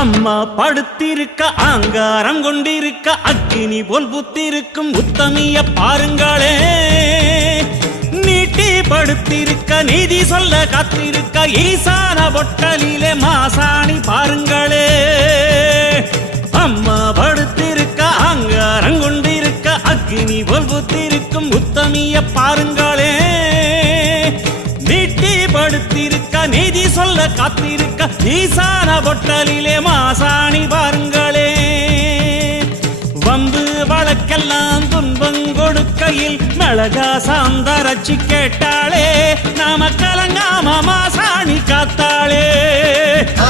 அம்மா படுத்திருக்க ஆங்காரம் கொண்டிருக்க அக்கினி போல் புத்திருக்கும் உத்தமிய பாருங்களே. நீட்டி படுத்திருக்க நீதி சொல்ல காத்திருக்க ஈசான பொட்டலிலே மாசாணி பாருங்களே. அம்மா படுத்திருக்க ஆங்காரம் கொண்டிருக்க அக்கினி போல் புத்திருக்கும் உத்தமிய பாருங்களே. நீட்டி படுத்திருக்க நீதி சொல்ல காத்திருக்க ஈசான பொட்டலிலே மாசாணி பாருங்களே. வம்பு வழக்கெல்லாம் துன்பம் கொடுக்கையில் மிளகா சாந்தரட்சி கேட்டாளே. நாம கலங்காம மாசாணி காத்தாளே.